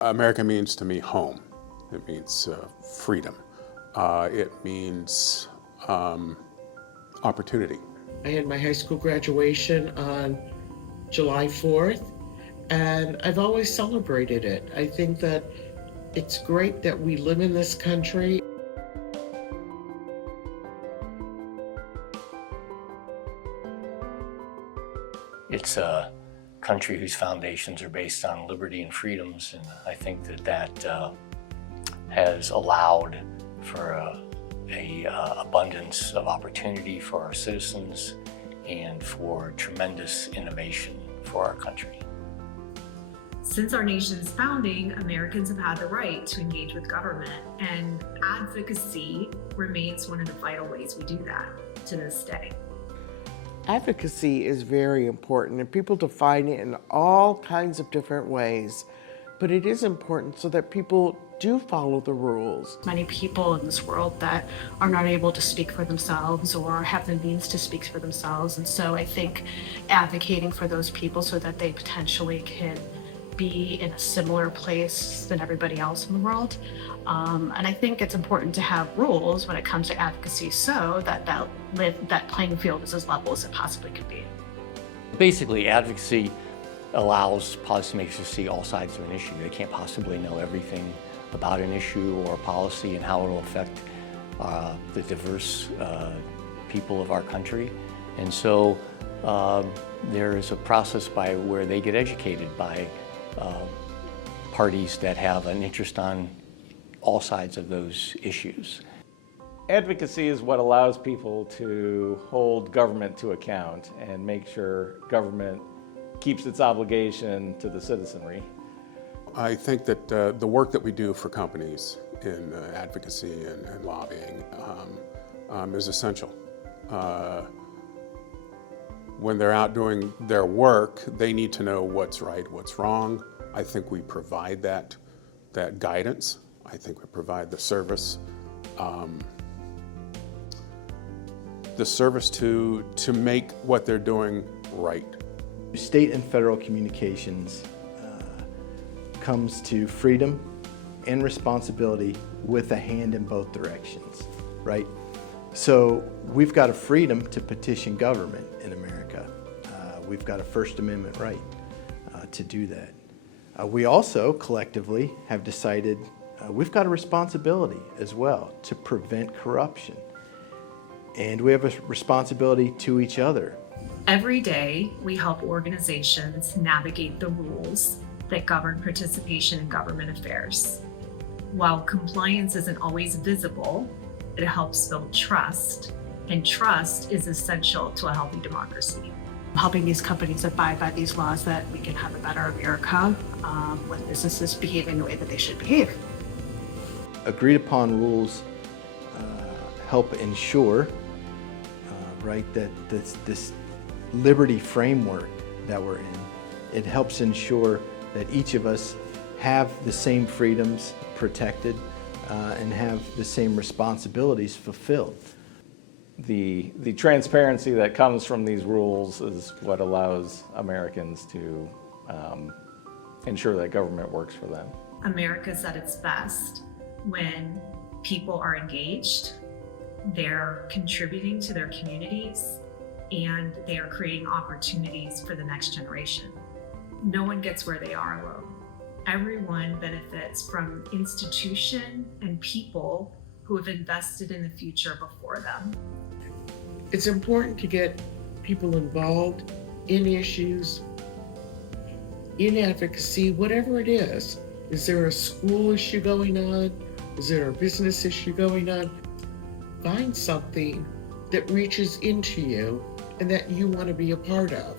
America means to me home. It means freedom. It means opportunity. I had my high school graduation on July 4th, and I've always celebrated it. I think that it's great that we live in this country. It's a country whose foundations are based on liberty and freedoms, and I think that has allowed for a abundance of opportunity for our citizens and for tremendous innovation for our country. Since our nation's founding, Americans have had the right to engage with government, and advocacy remains one of the vital ways we do that to this day. Advocacy is very important, and people define it in all kinds of different ways, but it is important so that people do follow the rules. Many people in this world that are not able to speak for themselves or have the means to speak for themselves, and so I think advocating for those people so that they potentially can be in a similar place than everybody else in the world. And I think it's important to have rules when it comes to advocacy so that that playing field is as level as it possibly could be. Basically, advocacy allows policymakers to see all sides of an issue. They can't possibly know everything about an issue or policy and how it will affect the diverse people of our country. And so there is a process by where they get educated by parties that have an interest on all sides of those issues. Advocacy is what allows people to hold government to account and make sure government keeps its obligation to the citizenry. I think that the work that we do for companies in advocacy and lobbying is essential. When they're out doing their work, they need to know what's right, what's wrong. I think we provide that guidance. I think we provide the service to make what they're doing right. State and federal communications comes to freedom and responsibility with a hand in both directions, right? So we've got a freedom to petition government in America. We've got a First Amendment right to do that. We also collectively have decided we've got a responsibility as well to prevent corruption. And we have a responsibility to each other. Every day, we help organizations navigate the rules that govern participation in government affairs. While compliance isn't always visible, it helps build trust, and trust is essential to a healthy democracy. Helping these companies abide by these laws that we can have a better America with businesses behaving the way that they should behave. Agreed upon rules help ensure right, that this liberty framework that we're in, it helps ensure that each of us have the same freedoms protected and have the same responsibilities fulfilled. The transparency that comes from these rules is what allows Americans to ensure that government works for them. America's at its best when people are engaged, they're contributing to their communities, and they are creating opportunities for the next generation. No one gets where they are alone. Everyone benefits from institution and people who have invested in the future before them. It's important to get people involved in issues, in advocacy, whatever it is. Is there a school issue going on? Is there a business issue going on? Find something that reaches into you and that you want to be a part of.